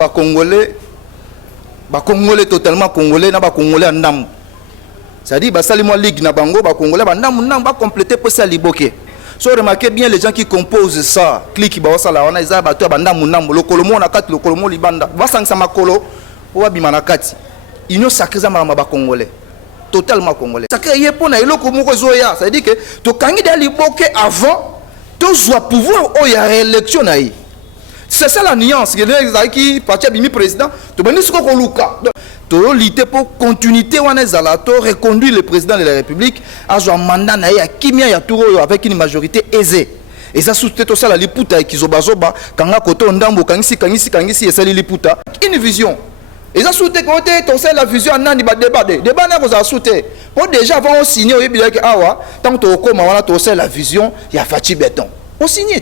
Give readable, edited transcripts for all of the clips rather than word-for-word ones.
Congolais totalement congolais na ba congolais ndam. C'est-à-dire basali moi ligue na bango ba congolais ba ndam ba compléter pour ça liboké. So remarquez bien les gens qui composent ça, clique ba sala wana isa ba to ba ndam lokolo mo na kati lokolo mo libanda. Ba sangisa makolo o ba bimana kati. Union sacrée za ba congolais. Totalement congolais. Sacré yepo na eloko moko zoya, c'est-à-dire que to kangi da liboké avant to soit pouvoir o ya réélection na yi. C'est ça la nuance. Qui parti bimi président, tu veux dire ce qu'on luka. Tu veux lutter pour continuité on est à to reconduire le président de la République à un mandat na ya kimia ya touro avec une majorité aisée. Et ça soutient tout ça la liputa qui zobazoba kanga koto ndambo kangisi et ça liputa une vision. Et ça soutient côté ton c'est la vision nani ba débat na ko za soutient. Pour déjà avant on signer au yebile que awa tant to koma wana to c'est la vision ya Fachi Béton. On signe.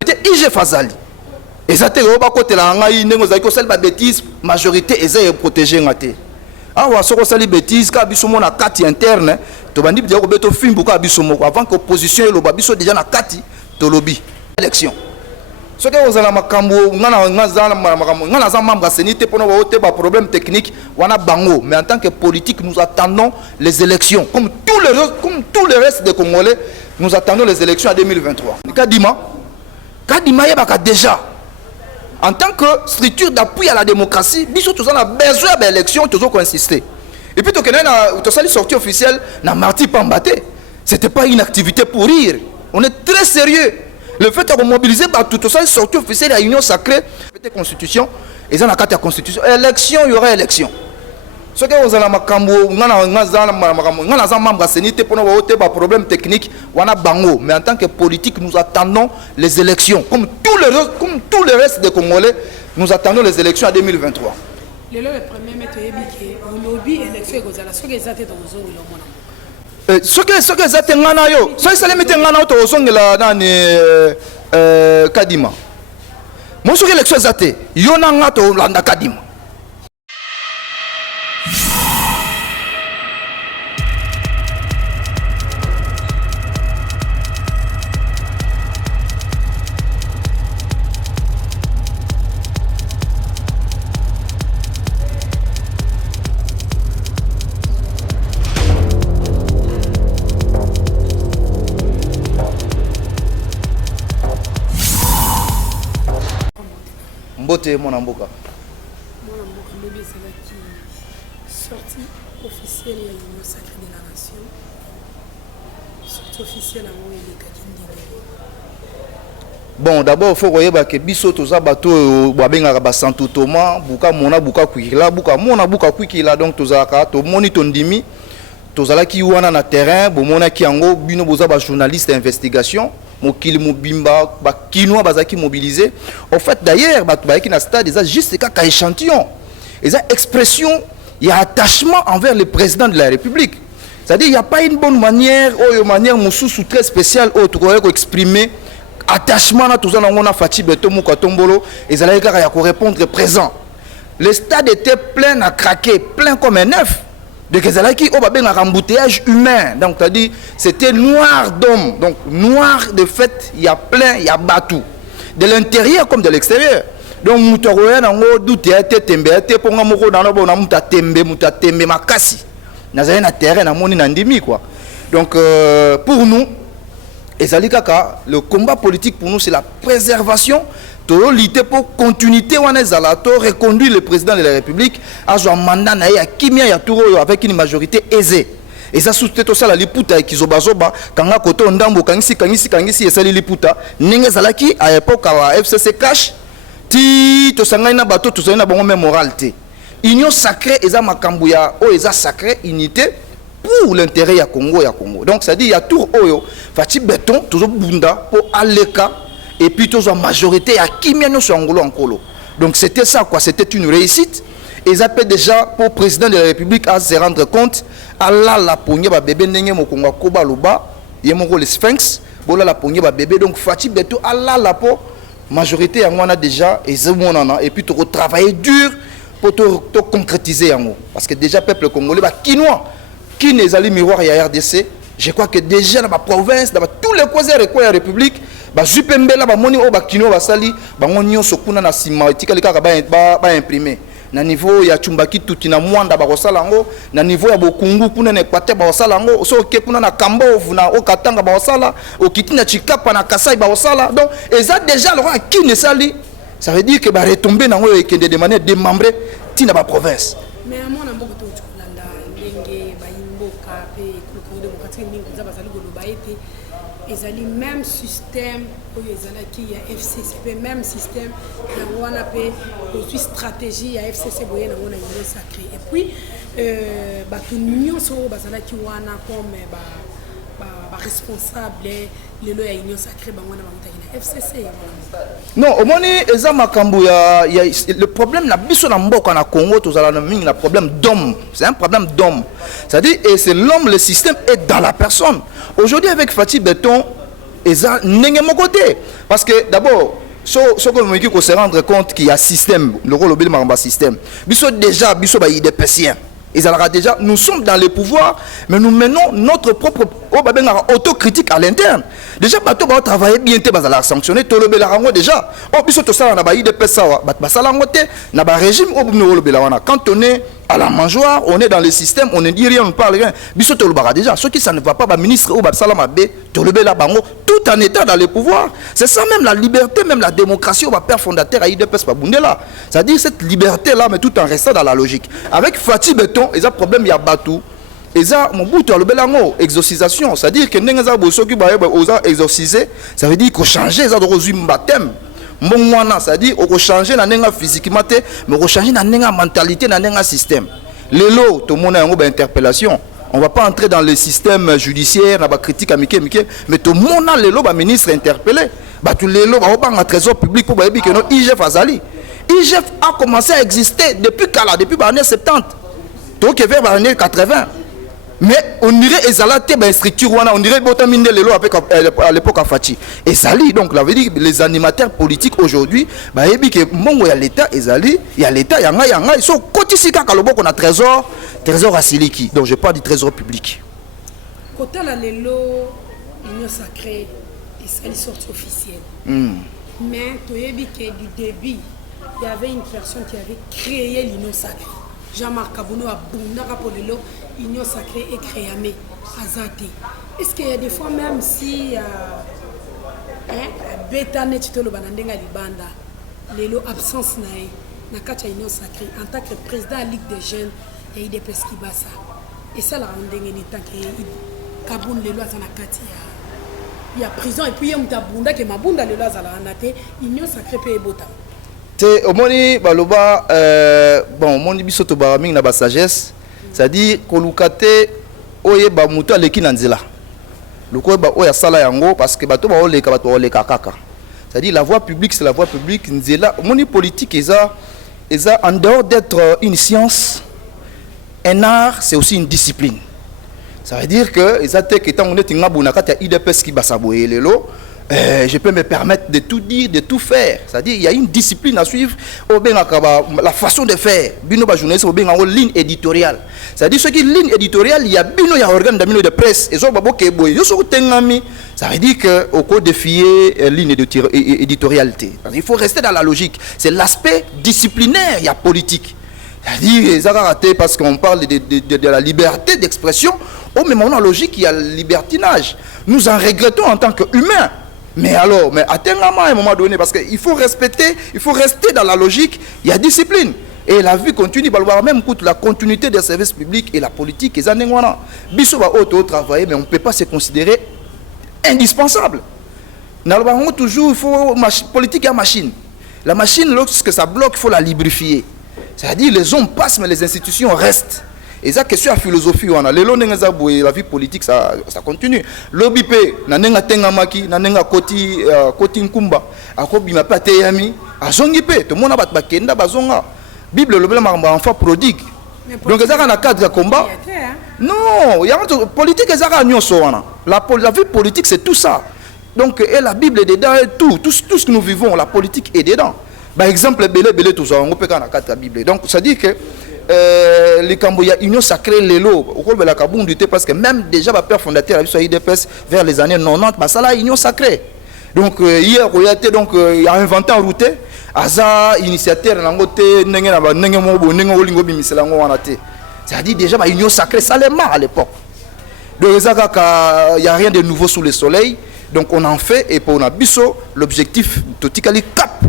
C'était IG Fazali. Et ça te roba côté la ngai nengo za ko sel ba bêtise majorité eza protéger ngate. Ah wa soko sali bêtise ka biso mona kati interne to bandi bi ko beto fimbu ka biso moko avant que opposition e lo ba biso déjà na kati to lobby élection. Ce que vous allez makambo ngana za membre senité pour nous te ba problème technique wana bango mais en tant que politique nous attendons les élections comme tous les restes des Congolais nous attendons les élections en 2023. Kadima yebaka déjà en tant que structure d'appui à la démocratie, biso tous on a besoin d'élections, toujours insister. Et puis tu as sortie officielle na Marti Pambaté. C'était pas une activité pour rire. On est très sérieux. Le fait de mobiliser tout ça sortie officielle à l'Union sacrée, la constitution, et ça na carte la constitution, élection, il y aura élection. Ce que vous allez makambo ngana za membre senité pour nous te ba problème technique wana bango mais en tant que politique nous attendons les élections comme tous les restes des Congolais nous attendons les élections en 2023. Le premier maître ebiki au lobby élection kozala ce que ezate dans ozongo le mona. Ce que ezate ngana yo so isale mete ngana to ozongela nani Kadima. Mon ce que élection ezate yo na ngato landa Kadima. Mbote mon amboka. Mon amboka lobby c'est là qui sortie officielle de l'Union sacrée de la nation. Sortie officielle à moi il est Bon d'abord faut koyeba que biso toza bato babenga ba santo Thomas buka mona buka kwikila buka mona buka kwikila donc toza ka to moni tondimi tozala ki wana na terrain bo mona ki yango bino boza ba journaliste d'investigation mokili mobimba ba kinois bazaki mobilisé en fait d'ailleurs ba ki na stade ça juste ka échantillon et ça expression il y a attachement envers le président de la République, c'est-à-dire il y a pas une bonne manière ou une manière mususu très spéciale ou to ko exprimer attachement na tout ça on a Fachi Béton muka tombolo et ça là ya ko répondre présent. Le stade était plein à craquer, plein comme un œuf. De Kezalaki au babé un embouteillage humain. Donc tu as dit c'était noir d'hommes. Donc noir de fait, il y a plein, il y a batou. De l'intérieur comme de l'extérieur. Donc mutoroya nango douté té tembe té ponga moko na bo na muta tembe makasi. Na zali na terrain na moni na ndimi quoi. Donc pour nous Ezali kaka, le combat politique pour nous c'est la préservation de lutter pour continuité on est à la to reconduire le président de la République à un mandat na ya kimia ya touro avec une majorité aisée. Et ça soutient tout ça la liputa qui zobazoba kanga koto ndambo kangisi et ça liputa ninge zalaki à l'époque à FCC cash ti to sangana na bato to sangana bongo même moralité. Union sacrée eza makambu ya o eza sacrée unité pour l'intérêt ya Congo. Donc ça dit il y a tout oyo Fachi Béton toujours bunda pour aleka et puis toujours majorité à Kimiano sur Angolo Ankolo. Donc c'était ça quoi, c'était une réussite et ça peut déjà pour président de la République à se rendre compte Allah la pogné ba bébé ndenge mokonga koba loba yemoko le sphinx bola la pogné ba bébé donc Fachi Béton Allah la po majorité en on a déjà et zemonana et puis to travailler dur pour to concrétiser yango parce que déjà peuple congolais ba kinois qui n'est allé miroir à RDC, je crois que déjà dans ma province, dans tous les causes de la République, bazwi pe mbela bamoni oyo bakino basali bango nyonso kuna na nsima etikali kaka baimprime na niveau ya chumbaki tuti na mwanda bakosala yango na niveau ya bokungu kuna na Equateur bakosala yango so oke kuna na Kambovu na Okatanga bakosala okiti na Chikapa na Kasai bakosala donc eza déjà lokola kini esali ça veut dire que baretombe nango ekende de manière démembrée tina baprovince mais amona mboka to tkolanda ndenge bayimboka pe kulukuru démocratique ningi za bazali koloba ete ezali même système oyo ezalaki ya FCC pe même système yango wana pe ozwi stratégie ya FCC boye nango na union sacrée et puis bato nyonso oyo bazalaki wana comme responsable lelo ya union sacrée bango na bamutaki na FCC non omoni eza makambo ya le problème na biso na mboka na Congo tozala na mingi na problème d'homme c'est un problème d'homme c'est-à-dire et c'est l'homme le système est dans la personne aujourd'hui avec Fati Beton eza ndenge moko te parce que d'abord ce que nous faut se rendre compte qu'il y a système le rôle obéli maramba système biso déjà biso ba idépécien ils ont déjà nous sommes dans le pouvoir mais nous menons notre propre autocritique à l'interne déjà bato ba travailler bien te bazala sanctionner to lobela rango déjà biso to sala na ba IDPS sawa ba sala ngote na ba régime obno lobela wana quand on est à la mangeoire on est dans le système on ne dit rien on ne parle rien biso to lobara déjà ceux qui ça ne va pas ba ministre ou ba sala mabe to lobela bango tout en étant dans le pouvoir c'est ça même la liberté même la démocratie au père fondateur à IDPS pa bundela c'est-à-dire cette liberté là mais tout en restant dans la logique avec Fati Beton ils ont problème il y a Batou ils ont mon bout à l'obélango exorcisation c'est-à-dire que n'enga boso qui ba osa exorciser ça veut dire qu'on changer ça de rosum baptême mbongwana c'est-à-dire on changer na nenga physiquement mais on changer na nenga mentalité na nenga système lelo tout le monde a une interpellation on va pas entrer dans le système judiciaire na ba critique amike mais tout le monde a lelo ba ministre interpellé ba tout lelo ba ba trésor public pour ba bi que non IGF azali IGF a commencé à exister depuis quand depuis les années 70 donc vers les années 80 mais on dirait ezalate ba structure wana on dirait botamine lelo à l'époque à Fati et sali donc la veut dire les animateurs politiques aujourd'hui ba yebi que mongo ya l'état ezali ya l'état yanga ils sont kotisika kaloboko na trésor asiliki donc je parle du trésor public côté la lelo union sacrée et sali sortie officielle mais to yebi que du début il y avait une personne qui avait créé l'union sacrée Jean-Marc Kabouno a bundaka pour lelo union sacrée et créée azate est-ce qu'il y a des fois même si beta netitolo banandenga libanda lelo absence nae na kati ya union sacrée en tant que président de la Ligue des jeunes et IDPS Kibasa et ça la ndenge ni tant que Kaboun lelo azana kati ya prison et puis yemta bunda ke mabunda lelo azala anate union sacrée pe ebota te omoni baloba bon omoni biso to ba mingi na ba sagesse c'est-à-dire kolukate oye ba mutu aleki na nzela loko ba oya sala yango parce que bato ba oleka bato oleka kaka c'est-à-dire la voie publique c'est la voie publique nzela omoni politique eza en dehors d'être une science un art c'est aussi une discipline ça veut dire que ezate que tant on est ngabuna kata IDPS qui basaboye lelo je peux me permettre de tout dire, de tout faire. C'est-à-dire il y a une discipline à suivre. La façon de faire. Bino ba journaliste au bien en ligne éditoriale. C'est-à-dire ce qui est ligne éditoriale, il y a bino il y a organe de presse. Et ça babo ke boy. Yo so tengami. Ça veut dire que au cours défier ligne éditorialité. Il faut rester dans la logique. C'est l'aspect disciplinaire, il y a politique. C'est-à-dire ça raté parce qu'on parle de la liberté d'expression. Au même moment logique, il y a le libertinage. Nous en regrettons en tant qu'humains. Mais alors, atteindre à un moment donné, parce qu'il faut respecter, il faut rester dans la logique, il y a discipline. Et la vie continue, même la continuité des services publics et la politique, ils en ont biso va auto-travailler, mais on ne peut pas se considérer indispensable. Nous avons toujours, il faut politique et machine. La machine, lorsque ça bloque, il faut la lubrifier. C'est-à-dire les hommes passent, mais les institutions restent. Et ça, question à philosophie, on a la vie politique, ça continue. L'OBP, nanenga tengamaki, nanenga koti nkumba, akobi ma pate yami, azongipe, tout le monde a bat bakenda bazonga. Bible le blanc enfant prodigue. Donc ça a un cadre de combat. Non, il y a politique ça nyonso wana. La vie politique c'est tout ça. Donc et la Bible est dedans et tout ce que nous vivons, la politique est dedans. Par exemple, belé tout ça, on peut pas dans la Bible. Donc ça dit que les Camboya union sacrée lelo au col de la Kaboun du parce que même déjà le père fondateur a vu sur IDPS vers les années 90 bah ça là union sacrée Donc hier il a inventé en route aza initiateur nangote nenge na nenge mobo nenge olingo bimisela ngo wana te. C'est-à-dire déjà ba union sacrée salement à l'époque. Donc il y a rien de nouveau sous le soleil. Donc on en fait et pour Nabiso l'objectif totikali cap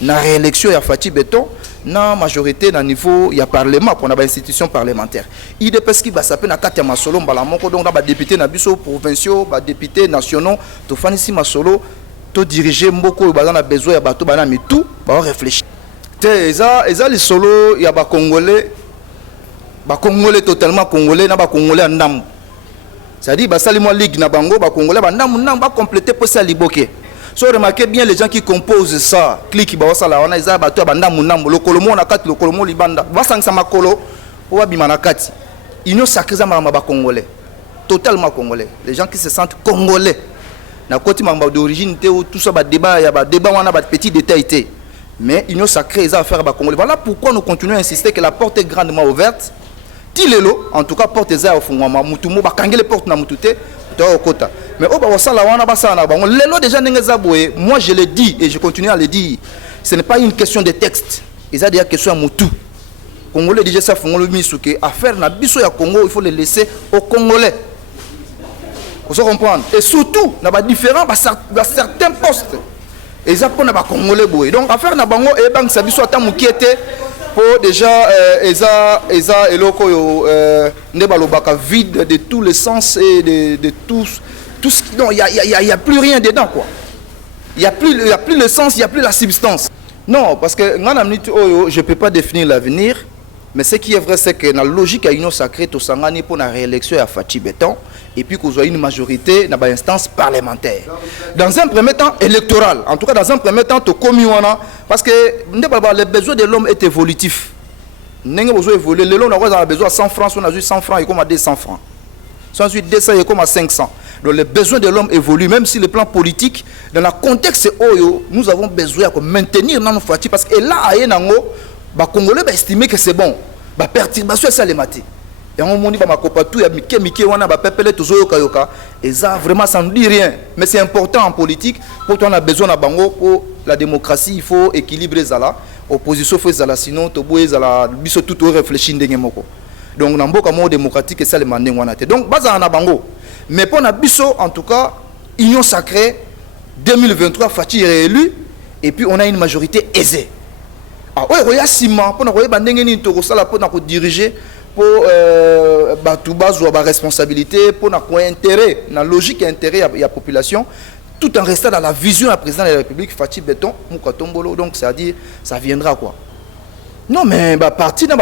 na réélection ya Fati Beton na majorité na niveau ya parlement pour na ba institution parlementaire. IDPS qui va s'appeler na kati ya masolo mbala moko donc na ba député na biso provinciaux, ba députés nationaux to fanisi masolo to diriger mboko ba na besoin ya bato bana mitu ba réfléchir. Te eza les solo ya ba congolais totalement congolais na ba congolais ndam. C'est-à-dire basali moi ligue na bango ba congolais ba ndam ba compléter pour ça liboké. So remarquez bien les gens qui composent ça, clique ba sala wana eza bato ba ndam le kolomo na kati le kolomo libanda. Ba sangisa makolo po ba bimana kati. Union sacrée za ba congolais. Totalement congolais. Les gens qui se sentent congolais. Na côté mamba d'origine tout ça ba débat wana ba petit détail té. Mais union sacrée eza affaire ba congolais. Voilà pourquoi nous continuons à insister que la porte est grandement ouverte. Tilelo en tout cas porte eza ofungwama mutumo ba kangele porte na mutute to okota. Mais au basala wana basana bango lelo déjà ndengeza boye. Moi je le dis et je continue à le dire. Ce n'est pas une question de texte. Eza déjà question à mutu. Congolais déjà ça fungolo misuke affaire na biso ya Congo, il faut le laisser aux Congolais. Vous comprendre et surtout na ba différents certains postes. Et ça pour na ba Congolais boye. Donc affaire na bango e bang sabiso ata mukiete pour déjà eza eloko yo ne balobaka vide de tous les sens et de tout ce qui non il y a plus rien dedans quoi. Il y a plus le sens, il y a plus la substance. Non, parce que je peux pas définir l'avenir. Mais ce qui est vrai, c'est que dans la logique à l'union sacrée, tout ça pour la réélection à Fati Beton, et puis qu'on soit une majorité dans l'instance parlementaire. Dans un premier temps électoral, en tout cas dans un premier temps, tout comme parce que le besoin de l'homme est évolutif. Nous avons évolué, l'homme a besoin de 100 francs, on a eu 100 francs, il comme à 200 francs. Si on a eu 200, il comme à 500. Donc le besoin de l'homme évolue, même si le plan politique, dans le contexte Oyo, nous avons besoin de maintenir dans nos Fati, parce que là, à Yenango, les Congolais estiment que c'est bon. La perturbation est les maté. Et on m'a dit que tout y a Miké wana ba pepele tozo yoka et ça vraiment ça ne dit rien. Mais c'est important en politique pour toi on a besoin na bango pour la démocratie, il faut équilibrer zala. Opposition faut zala sinon to boye zala biso tout réfléchir ndenge moko. Donc na mboka mo démocratique et ça le mandé wana te. Donc baza na bango. Mais pour na biso en tout cas union sacrée 2023 Fati réélu et puis on a une majorité aisée. Ah ouais, il y a ciment pour nous diriger pour la responsabilité, pour notre intérêt, la logique et intérêt de la population, tout en restant dans la vision du président de la République, Fati Beton, Moukatombolo. Donc, c'est-à-dire, ça viendra quoi. Non, mais parti, n'a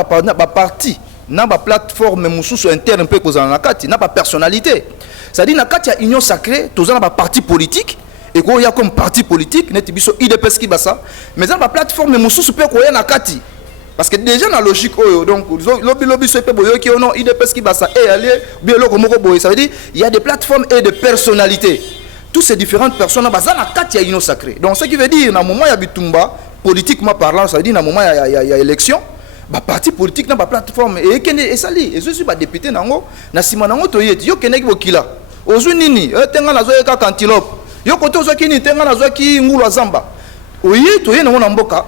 pas plateforme, mais interne un peu cause en nakati, n'a pas personnalité. C'est-à-dire, nakati y a union sacrée, tous en parti politique. Et qu'il y a comme parti politique, IDPS qui basa, mais dans la plateforme, parce que déjà dans la logique, donc, IDPS qui basa, ça veut dire il y a des plateformes et des personnalités. Toutes ces différentes personnes, il y a une sacrée. Donc, ce qui veut dire, dans le moment où il y a Bitumba, politiquement parlant, ça veut dire, dans le moment où il y a élection, parti politique dans la plateforme, et ça lit, et je suis député, na Simanango Toyet, yo Kenek Bokila, Ozunini, Tenga Nazoeka Cantilope. Yo koto zaki ni tenga na zaki ngulu azamba. Oye toye na mboka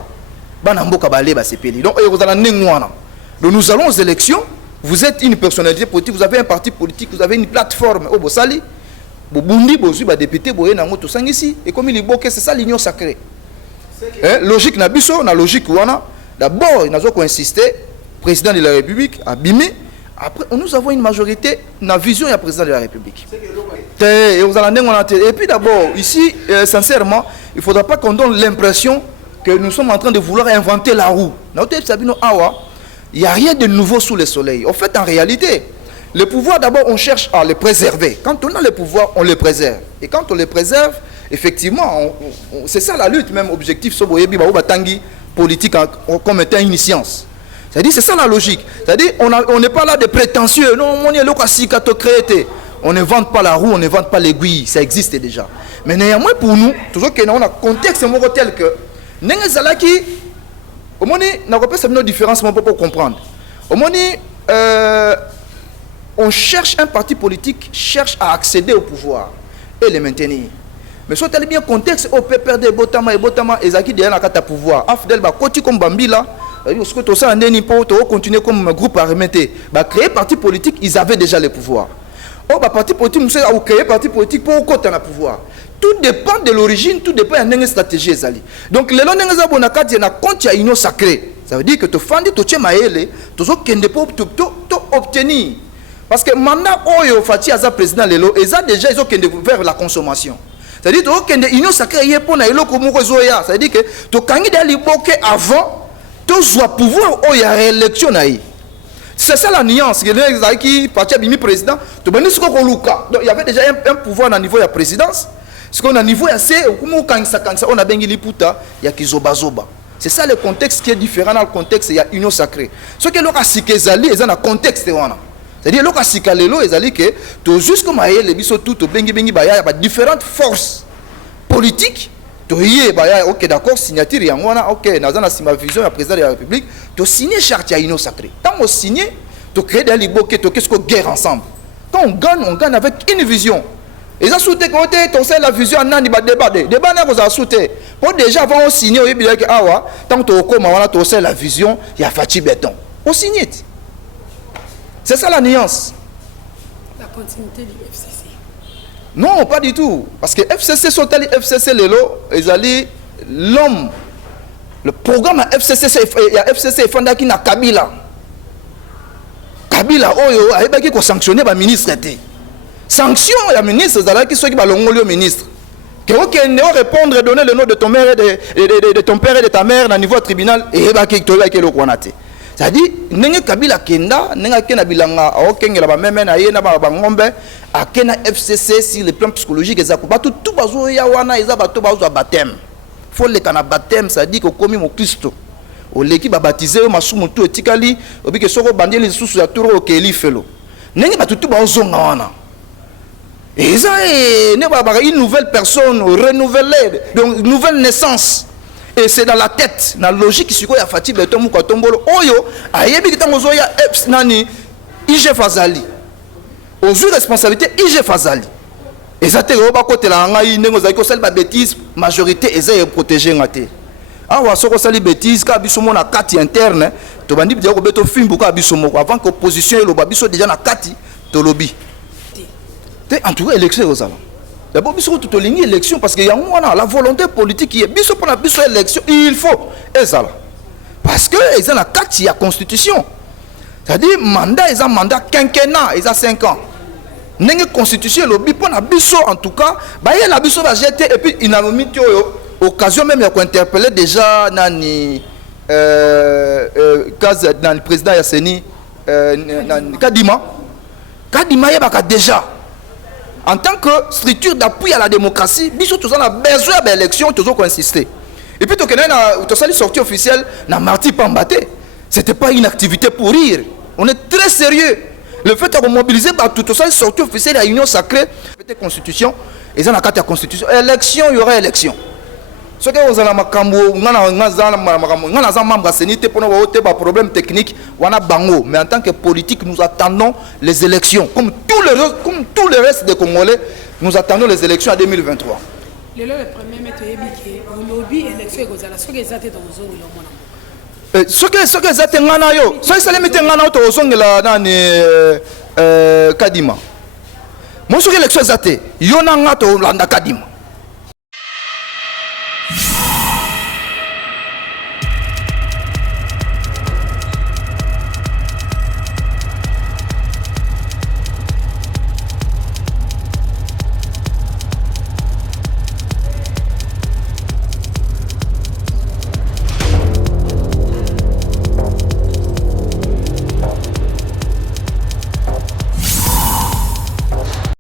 bana mboka balé ba sepeli. Donc vous allez nengwana. Donc nous allons aux élections, vous êtes une personnalité politique, vous avez un parti politique, vous avez une plateforme au Bosali. Bobundi bozu ba député boye na ngoto sangisi et comme il boké c'est ça l'union sacrée. Logique na biso na logique wana. D'abord, nous avons insisté président de la République abimé. Après, nous avons une majorité dans la vision du président de la République. Et puis d'abord, ici, sincèrement, il ne faudra pas qu'on donne l'impression que nous sommes en train de vouloir inventer la roue. Il n'y a rien de nouveau sous le soleil. En fait, en réalité, le pouvoir, d'abord, on cherche à le préserver. Quand on a le pouvoir, on le préserve. Et quand on le préserve, effectivement, c'est ça la lutte, même objectif, politique comme étant une science. C'est-à-dire, c'est ça la logique. C'est-à-dire, on n'est pas là de prétentieux. Non, on est là pour créer. On ne vante pas la roue, on ne vante pas l'aiguille. Ça existe déjà. Mais néanmoins, pour nous, toujours qu'on a un contexte tel que au moins, on n'a pas de différence pour comprendre. Au moins, on cherche un parti politique, cherche à accéder au pouvoir et le maintenir. mais soit bien contexte au peut perdre botama et botama ezaki derrière la carte à pouvoir afdel ba koti comme bambila parce que tout ça en deni pour continuer comme groupe armé ba créer parti politique ils avaient déjà le pouvoir. Oh ba parti politique nous a créé parti politique pour côté na pouvoir. Tout dépend de l'origine, tout dépend de la stratégie ezali. Donc les longs ngenza bonaka na compte ya union sacrée. Ça veut dire que tu fandi to tche maele to zo kende pour to obtenir. Parce que mandat oyo fati aza président lelo eza déjà ils ont kende vers la consommation. C'est-à-dire que l'union sacrée est pour naïlo comme Zoya. C'est-à-dire que tu kangi d'aller bloquer avant, tu dois pouvoir ou y a réélection naï. C'est ça la nuance. Qui parti bimi président, tu vas ce qu'on luka. Donc il y avait déjà un pouvoir au niveau de la présidence. Ce qu'on a niveau assez, on a bengi liputa, il y a kizoba zoba. C'est ça le contexte qui est différent dans le contexte il y a union sacrée. Ce que l'on a sikezali, ils ont un contexte c'est-à-dire que si kalelo ezali que to jusqu'au maye le biso tout to bengi baya ba différentes forces politiques to yé baya OK d'accord signature yangwana OK nazana sima vision ya président de la République to signer charte ya union sacrée. Quand on signe to créer des liboké to qu'est-ce qu'on guerre ensemble. Quand on gagne avec une vision. Et ça soute côté to c'est la vision nani ba débat na ko za soute. Pour déjà avant on signer o yebi que awa tant to koma wana to c'est la vision ya Fati Béton. On signe. C'est ça la nuance. La continuité du FCC. Non, pas du tout. Parce que FCC, FCC, l'homme, le programme à FCC, il y a FCC, il y a Kabila. Kabila, il faut sanctionner le ministre. Sanction, il y a ministre, qui sont le ministre. Que vous répondre et donner le nom de ton mère et de ton père et de ta mère au niveau tribunal, et il y a le Kwanate. C'est-à-dire, nenga Kabila kenda, nenga kena bilanga, okenge la ba meme na ye na ba ngombe, akena FCC sur le plan psychologique ezako tout bazo ya wana eza bato bazo baptême. Faut le kana baptême, ça dit que komi mo Christo. O leki ba baptiser masumu tout etikali, obi ke soko bandeli les sous ya turo okeli felo. Nenga bato tout bazo ngana. Et ça ne ba une nouvelle personne renouvelée, donc nouvelle naissance. Et c'est dans la tête, dans la logique qui y a Fati Béton Mouka Tombolo. Oyo, ayebi ki tango zoya eps nani IG Fazali. Aux responsabilités IG Fazali. Et ça te roba côté la ngai nengo zaki ko sel ba bêtise majorité eza protéger ngate. Ah wa soko sali bêtise ka biso mona kati interne, to bandi bi ko beto fimbu ka biso moko avant que opposition et lo ba biso déjà na kati to lobby. Te en tout cas élection aux allant. D'abord, il faut tout ligner l'élection parce qu'il y a la volonté politique qui est. Pour la élection, il faut. Et ça là. Parce que ils ont la carte, il y a constitution. C'est-à-dire, mandat, ils ont mandat quinquennat, ils ont 5 ans. Il y a une constitution, le bipo na biso en tout cas, il y a la biso va jeter et puis il a mis occasion même de interpeller déjà nani dans le président Yasseni Kadima. Kadima il y a déjà. En tant que structure d'appui à la démocratie, biso tous on a besoin d'élection, tous on insister. Et puis tu as sortie officielle, na Marti Pambaté. C'était pas une activité pour rire. On est très sérieux. Le fait de mobiliser par tout ça, sortie officielle à l'union sacrée, la constitution, et dans la carte de la constitution, élection, il y aura élection. Ce que vous avez un problème technique, mais en tant que politique, nous attendons les élections. Comme tous les restes des Congolais, nous attendons les élections en 2023. Le premier maître est lobby élection ce que vous avez dans ce que vous avez dans ce que vous avez Kadima. Moi, ce que l'élection est, il y a un Kadima.